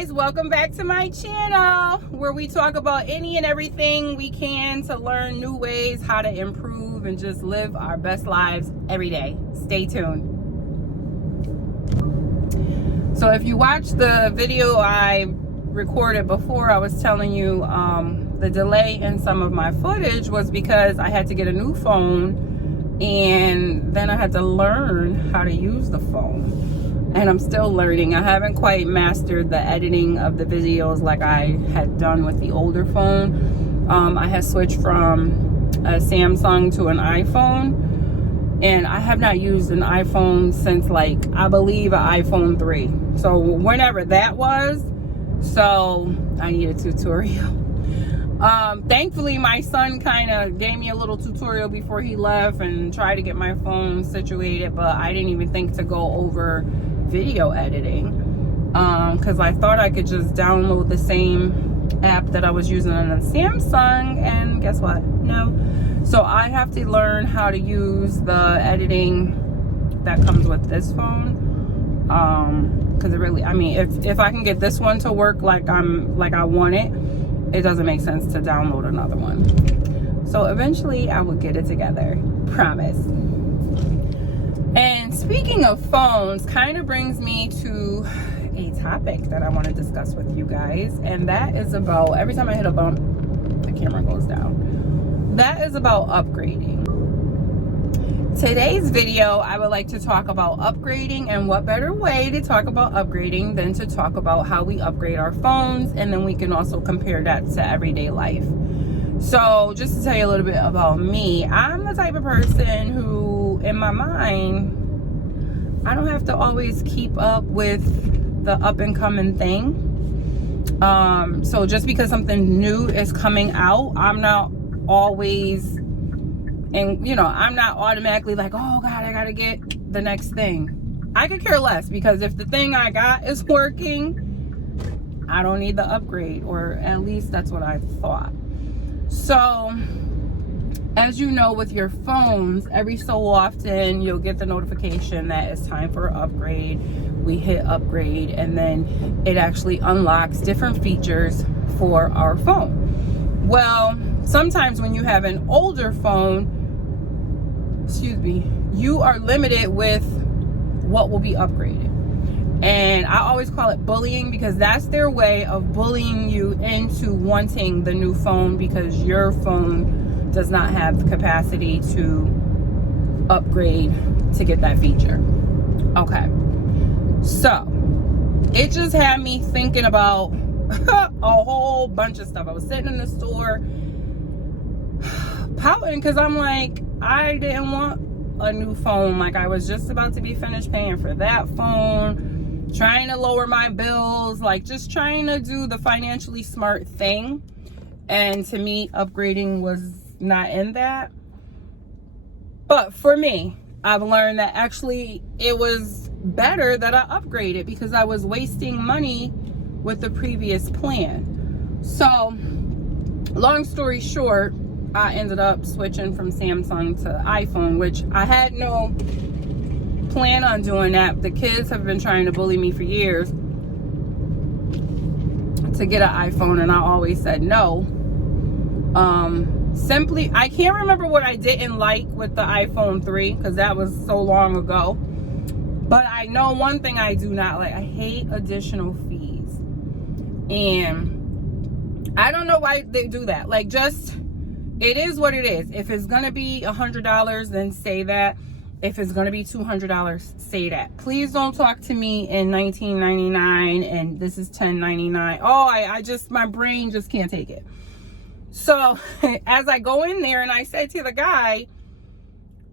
guys, welcome back to my channel where we talk about any and everything we can to learn new ways how to improve and just live our best lives every day. Stay tuned. So if you watched the video I recorded before, I was telling you the delay in some of my footage was because I had to get a new phone and then I had to learn how to use the phone. And I'm still learning. I haven't quite mastered the editing of the videos like I had done with the older phone. I had switched from a Samsung to an iPhone, and I have not used an iPhone since, like, I believe an iPhone 3. So whenever that was, so I need a tutorial. Thankfully my son kind of gave me a little tutorial before he left and tried to get my phone situated, but I didn't even think to go over video editing because I thought I could just download the same app that I was using on the Samsung, and guess what? No. So I have to learn how to use the editing that comes with this phone, because it really, I mean, if I can get this one to work like I want it, it doesn't make sense to download another one. So eventually I will get it together, promise. And speaking of phones, kind of brings me to a topic that I want to discuss with you guys, and that is about, every time I hit a bump the camera goes down, that is about upgrading. Today's video I would like to talk about upgrading, and what better way to talk about upgrading than to talk about how we upgrade our phones, and then we can also compare that to everyday life. So just to tell you a little bit about me, I'm the type of person who, in my mind, I don't have to always keep up with the up and coming thing. So just because something new is coming out, I'm not always, and you know, I'm not automatically like, oh God, I gotta get the next thing. I could care less, because if the thing I got is working, I don't need the upgrade, or at least that's what I thought. So as you know, with your phones, every so often you'll get the notification that it's time for an upgrade. We hit upgrade, and then it actually unlocks different features for our phone. Well, sometimes when you have an older phone, you are limited with what will be upgraded. And I always call it bullying, because that's their way of bullying you into wanting the new phone, because your phone does not have the capacity to upgrade to get that feature. Okay, so it just had me thinking about a whole bunch of stuff. I was sitting in the store pouting because I'm like, I didn't want a new phone. Like, I was just about to be finished paying for that phone, trying to lower my bills, like just trying to do the financially smart thing. And to me, upgrading was not in that. But for me, I've learned that actually it was better that I upgraded, because I was wasting money with the previous plan. So long story short, I ended up switching from Samsung to iPhone, which I had no plan on doing that. The kids have been trying to bully me for years to get an iPhone, and I always said no. Simply, I can't remember what I didn't like with the iPhone 3, because that was so long ago. But I know one thing I do not like. I hate additional fees. And I don't know why they do that. Like, just, it is what it is. If it's going to be $100, then say that. If it's going to be $200, say that. Please don't talk to me in $19.99 and this is $10.99. Oh, I just, my brain just can't take it. So as I go in there and I say to the guy,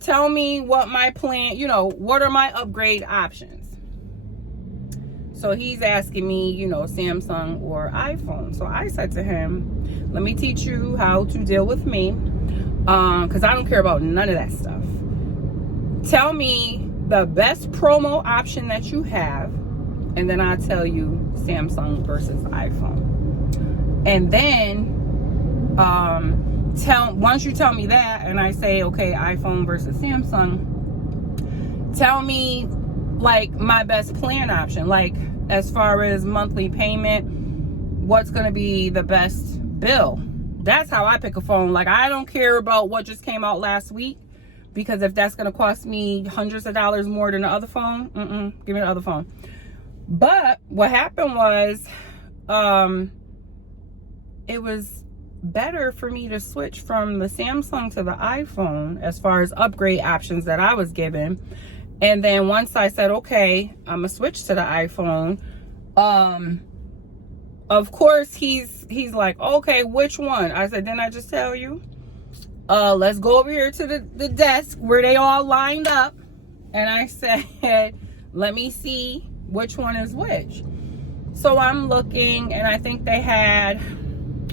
tell me what my plan, you know, what are my upgrade options? So he's asking me, you know, Samsung or iPhone. So I said to him, let me teach you how to deal with me, because I don't care about none of that stuff. Tell me the best promo option that you have, and then I'll tell you Samsung versus iPhone. And then once you tell me that, and I say, okay, iPhone versus Samsung, tell me like my best plan option, like as far as monthly payment, what's going to be the best bill. That's how I pick a phone. Like, I don't care about what just came out last week, because if that's going to cost me hundreds of dollars more than the other phone, give me the other phone. But what happened was, it was better for me to switch from the Samsung to the iPhone as far as upgrade options that I was given. And then once I said, okay, I'm gonna switch to the iPhone, of course he's like, okay, which one? I said, didn't I just tell you? Let's go over here to the desk where they all lined up. And I said, let me see which one is which. So I'm looking, and I think they had,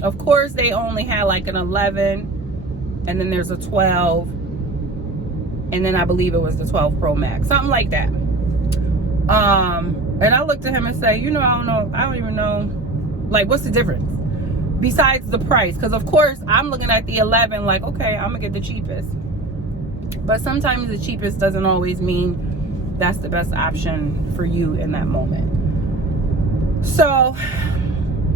of course, they only had like an 11, and then there's a 12, and then I believe it was the 12 Pro Max, something like that. And I looked at him and said, you know, I don't even know, like, what's the difference besides the price? Because of course I'm looking at the 11 like, okay, I'm gonna get the cheapest. But sometimes the cheapest doesn't always mean that's the best option for you in that moment. So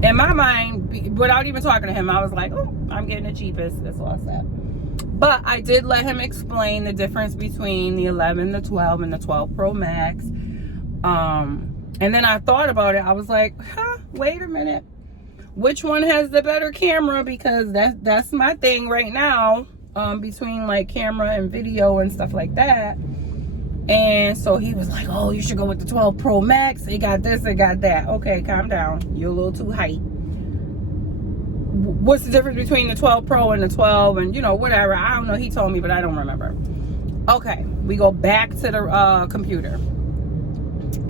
in my mind, without even talking to him, I was like, oh, I'm getting the cheapest. That's all I said. But I did let him explain the difference between the 11, the 12, and the 12 Pro Max. And then I thought about it. I was like, wait a minute. Which one has the better camera? Because that's my thing right now, between like camera and video and stuff like that. And so he was like, oh, you should go with the 12 Pro Max. It got this, it got that. Okay, calm down. You're a little too hype. What's the difference between the 12 Pro and the 12 and, you know, whatever. I don't know. He told me, but I don't remember. Okay, we go back to the computer.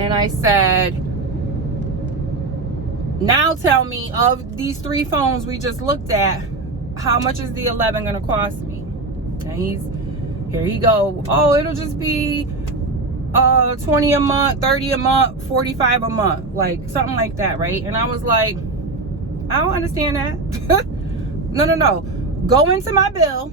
And I said, now tell me, of these three phones we just looked at, how much is the 11 going to cost me? And here he go. Oh, it'll just be 20 a month, 30 a month, 45 a month, like something like that, right? And I was like, I don't understand that. No. Go into my bill,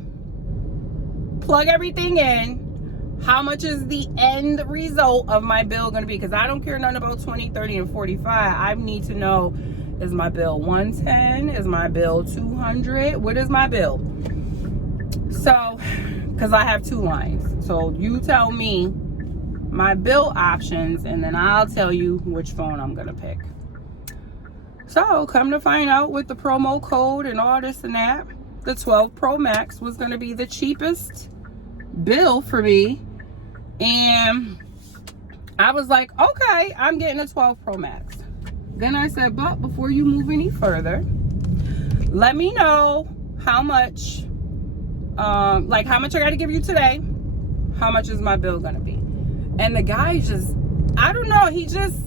plug everything in. How much is the end result of my bill going to be? Because I don't care nothing about 20, 30, and 45. I need to know, is my bill 110? Is my bill 200? What is my bill? So, because I have two lines. So you tell me my bill options, and then I'll tell you which phone I'm going to pick. So, come to find out, with the promo code and all this and that, the 12 Pro Max was going to be the cheapest bill for me. And I was like, okay, I'm getting a 12 Pro Max. Then I said, but before you move any further, let me know how much, like how much I got to give you today. How much is my bill going to be? And the guy just, I don't know, he just,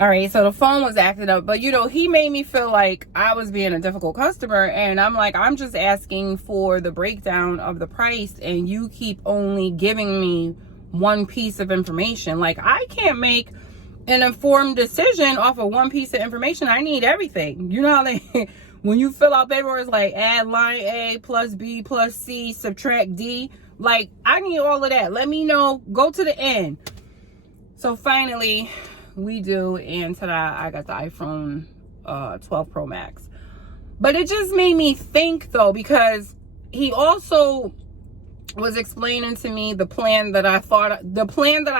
all right, so the phone was acting up, but you know, he made me feel like I was being a difficult customer. And I'm like, I'm just asking for the breakdown of the price, and you keep only giving me one piece of information. Like, I can't make an informed decision off of one piece of information. I need everything. You know how they, when you fill out paperwork, it's like add line A plus B plus C, subtract D. Like, I need all of that. Let me know. Go to the end. So finally, we do, and today I got the iPhone 12 Pro Max. But it just made me think, though, because he also was explaining to me the plan that I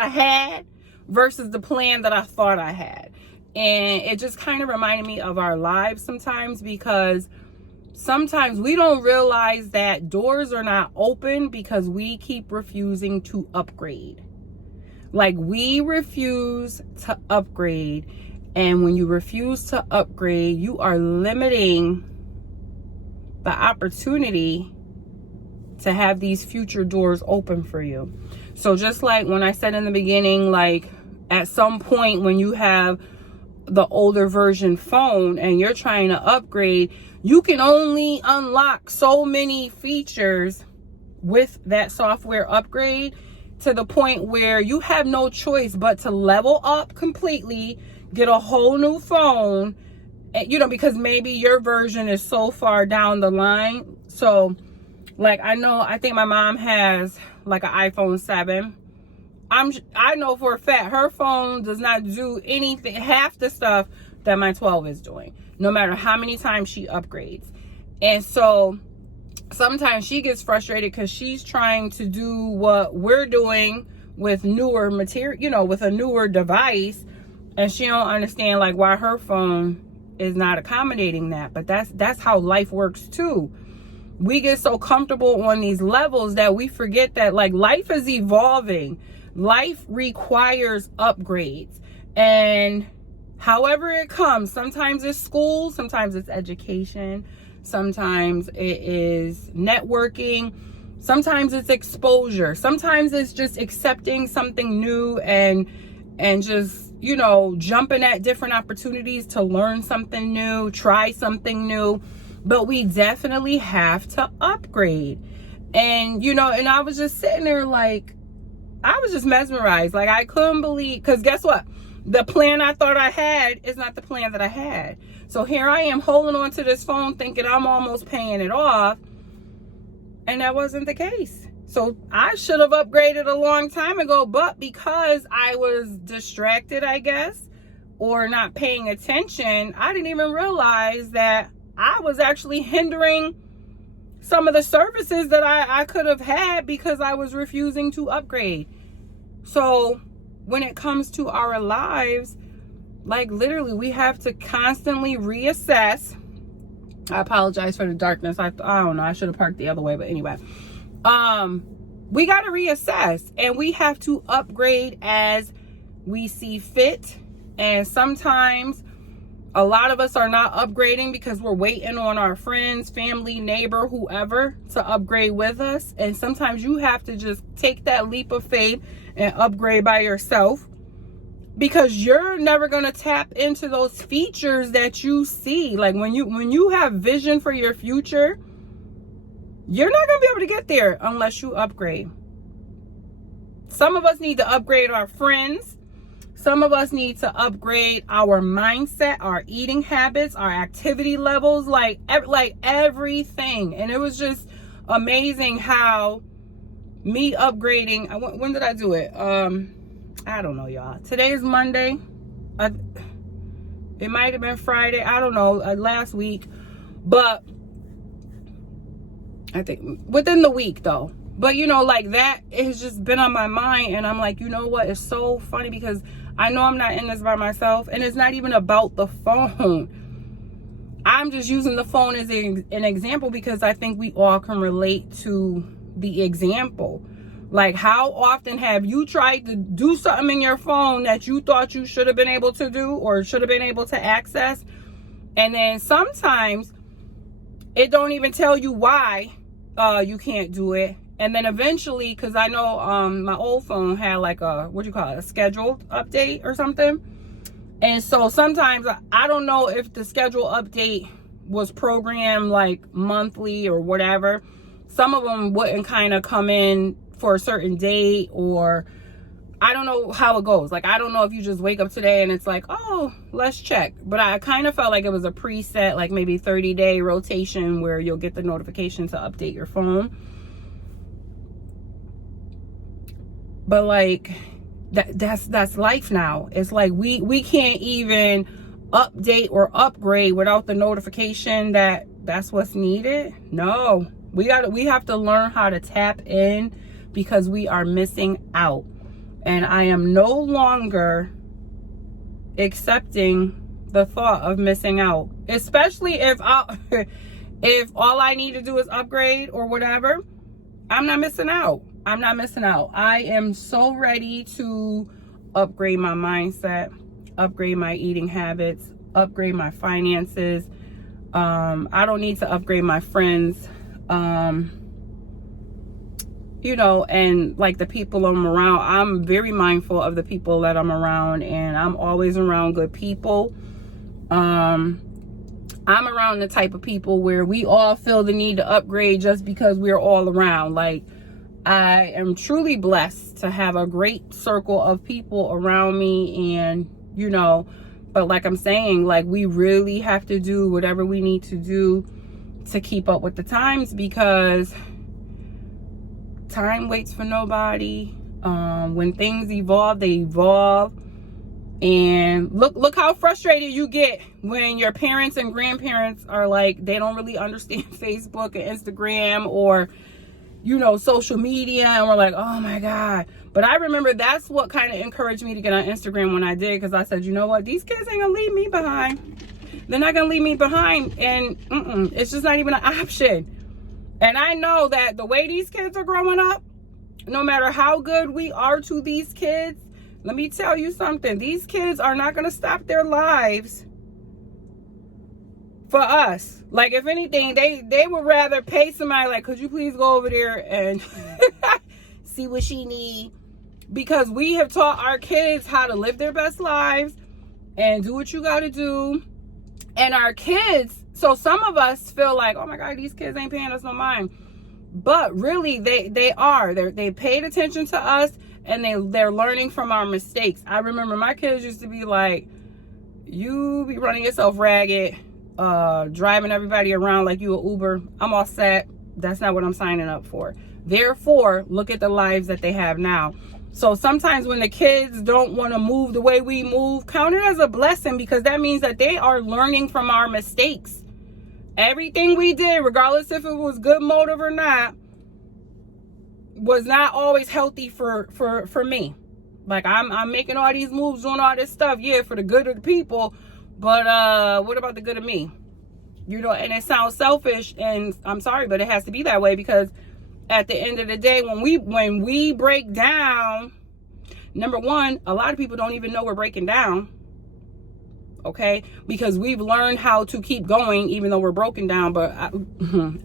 had versus the plan that I thought I had. And it just kind of reminded me of our lives sometimes, because sometimes we don't realize that doors are not open because we keep refusing to upgrade. Like, we refuse to upgrade, and when you refuse to upgrade, you are limiting the opportunity to have these future doors open for you. So just like when I said in the beginning, like at some point when you have the older version phone and you're trying to upgrade, you can only unlock so many features with that software upgrade, to the point where you have no choice but to level up completely, get a whole new phone, you know, because maybe your version is so far down the line. So like, I think my mom has like an iPhone 7. I know for a fact her phone does not do anything, half the stuff that my 12 is doing, no matter how many times she upgrades. And so sometimes she gets frustrated because she's trying to do what we're doing with newer material, you know, with a newer device, and she don't understand like why her phone is not accommodating that. But that's how life works too. We get so comfortable on these levels that we forget that like life is evolving. Life requires upgrades, and however it comes, sometimes it's school, sometimes it's education, sometimes it is networking, sometimes it's exposure, sometimes it's just accepting something new and just, you know, jumping at different opportunities to learn something new, try something new. But we definitely have to upgrade. And, you know, and I was just sitting there like, I was just mesmerized. Like, I couldn't believe, because guess what? The plan I thought I had is not the plan that I had. So here I am holding on to this phone thinking I'm almost paying it off. And that wasn't the case. So I should have upgraded a long time ago, but because I was distracted, I guess, or not paying attention, I didn't even realize that I was actually hindering some of the services that I could have had because I was refusing to upgrade. So when it comes to our lives, like literally we have to constantly reassess. I apologize for the darkness. I don't know, I should have parked the other way, but anyway, we got to reassess, and we have to upgrade as we see fit. And sometimes a lot of us are not upgrading because we're waiting on our friends, family, neighbor, whoever to upgrade with us. And sometimes you have to just take that leap of faith and upgrade by yourself, because you're never going to tap into those features that you see. Like when you have vision for your future, you're not going to be able to get there unless you upgrade. Some of us need to upgrade our friends. Some of us need to upgrade our mindset, our eating habits, our activity levels, like everything. And it was just amazing how me upgrading, when did I do it? I don't know, y'all. Today is Monday. It might have been Friday. I don't know, last week. But I think within the week though. But you know, like that, it has just been on my mind. And I'm like, you know what? It's so funny because I know I'm not in this by myself, and it's not even about the phone. I'm just using the phone as an example because I think we all can relate to the example. Like, how often have you tried to do something in your phone that you thought you should have been able to do or should have been able to access? And then sometimes it don't even tell you why you can't do it. And then eventually, because I know my old phone had like a, a scheduled update or something. And so sometimes I don't know if the schedule update was programmed like monthly or whatever. Some of them wouldn't kind of come in for a certain date, or I don't know how it goes. Like, I don't know if you just wake up today and it's like, oh, let's check. But I kind of felt like it was a preset, like maybe 30-day rotation where you'll get the notification to update your phone. But like that's life now. It's like we can't even update or upgrade without the notification that that's what's needed. No, we have to learn how to tap in, because we are missing out. And I am no longer accepting the thought of missing out, especially if all I need to do is upgrade or whatever. I'm not missing out. I'm not missing out. I am so ready to upgrade my mindset, upgrade my eating habits, upgrade my finances. I don't need to upgrade my friends, you know, and like the people I'm around. I'm very mindful of the people that I'm around, and I'm always around good people. I'm around the type of people where we all feel the need to upgrade just because we're all around. Like, I am truly blessed to have a great circle of people around me, and you know, but like I'm saying, like, we really have to do whatever we need to do to keep up with the times, because time waits for nobody. When things evolve, they evolve. And look how frustrated you get when your parents and grandparents are like, they don't really understand Facebook and Instagram or, you know, social media, and we're like, oh my God. But I remember that's what kind of encouraged me to get on Instagram when I did, because I said, you know what, these kids ain't gonna leave me behind. They're not gonna leave me behind, and it's just not even an option. And I know that the way these kids are growing up, no matter how good we are to these kids, let me tell you something, these kids are not gonna stop their lives for us. Like, if anything, they would rather pay somebody, like, could you please go over there and see what she need, because we have taught our kids how to live their best lives and do what you got to do. And our kids, so some of us feel like, oh my God, these kids ain't paying us no mind, but really they are. They paid attention to us, and they're learning from our mistakes. I remember my kids used to be like, you be running yourself ragged, driving everybody around like you an Uber. I'm all set. That's not what I'm signing up for. Therefore, look at the lives that they have now. So sometimes when the kids don't want to move the way we move, count it as a blessing, because that means that they are learning from our mistakes. Everything we did, regardless if it was good motive or not, was not always healthy for me. Like, I'm making all these moves, doing all this stuff, yeah, for the good of the people, but what about the good of me? You know, and it sounds selfish, and I'm sorry, but it has to be that way, because at the end of the day, when we break down, number one, a lot of people don't even know we're breaking down. Okay, because we've learned how to keep going even though we're broken down. But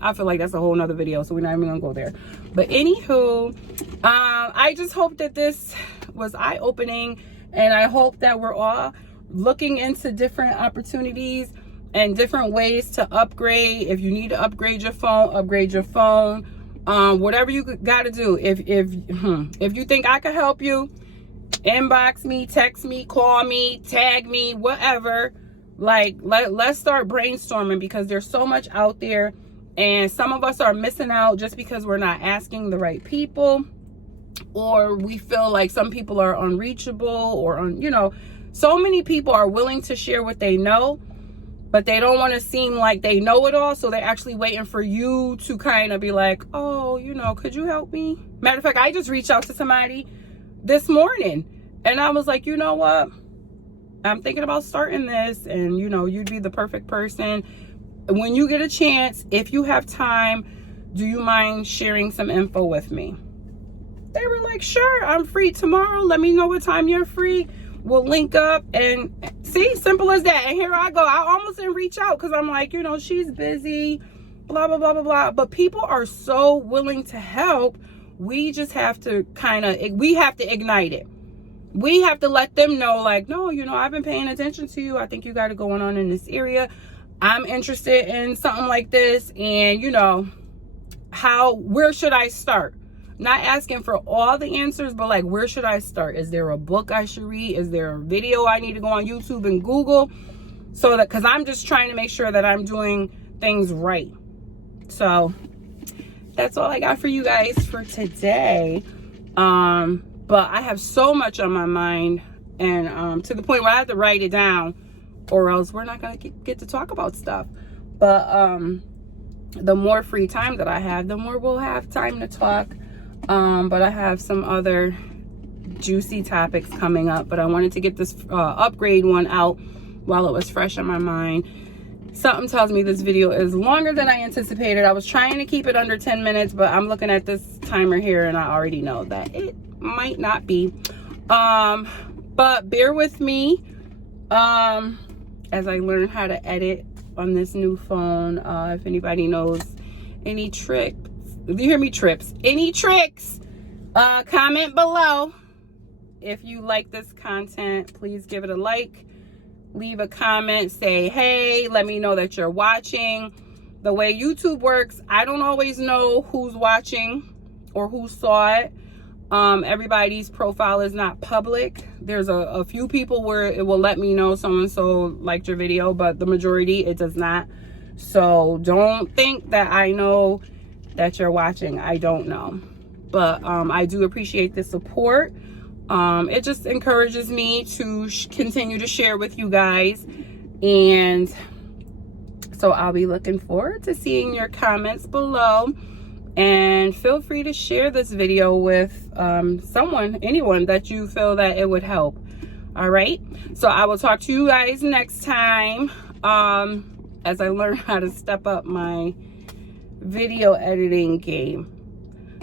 I feel like that's a whole nother video, so we're not even gonna go there. But anywho, I just hope that this was eye-opening, and I hope that we're all looking into different opportunities and different ways to upgrade. If you need to upgrade your phone, upgrade your phone. Whatever you got to do. If you think I can help you, inbox me, text me, call me, tag me, whatever. Like, let's start brainstorming, because there's so much out there, and some of us are missing out just because we're not asking the right people, or we feel like some people are unreachable, or you know, so many people are willing to share what they know, but they don't want to seem like they know it all, so they're actually waiting for you to kind of be like, oh, you know, could you help me? Matter of fact, I just reached out to somebody this morning, and I was like, you know what, I'm thinking about starting this, and you know, you'd be the perfect person. When you get a chance, if you have time, do you mind sharing some info with me? They were like, sure, I'm free tomorrow. Let me know what time you're free. We'll link up, and see, simple as that. And here I go. I almost didn't reach out, because I'm like, you know, she's busy, blah, blah, blah, blah, blah. But people are so willing to help. We just have to we have to ignite it. We have to let them know, like, no, you know, I've been paying attention to you. I think you got it going on in this area. I'm interested in something like this. And, you know, where should I start? Not asking for all the answers, but like, where should I start? Is there a book I should read? Is there a video I need to go on YouTube and Google? So that, because I'm just trying to make sure that I'm doing things right. So that's all I got for you guys for today. But I have so much on my mind, and to the point where I have to write it down, or else we're not gonna get to talk about stuff. But the more free time that I have, the more we'll have time to talk. But I have some other juicy topics coming up, but I wanted to get this upgrade one out while it was fresh on my mind. Something tells me this video is longer than I anticipated. I was trying to keep it under 10 minutes, but I'm looking at this timer here, and I already know that it might not be. But bear with me as I learn how to edit on this new phone. If anybody knows any tricks, if you hear me any tricks, comment below. If you like this content, please give it a like, leave a comment, say hey, let me know that you're watching. The way YouTube works, I don't always know who's watching or who saw it. Everybody's profile is not public. There's a few people where it will let me know so-and-so liked your video, but the majority, it does not. So don't think that I know that you're watching. I don't know. but I do appreciate the support. It just encourages me to continue to share with you guys. And so I'll be looking forward to seeing your comments below. And feel free to share this video with anyone that you feel that it would help. All right, so I will talk to you guys next time as I learn how to step up my video editing game.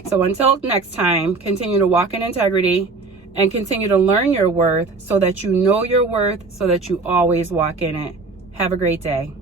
So until next time, continue to walk in integrity and continue to learn your worth so that you know your worth, so that you always walk in it. Have a great day.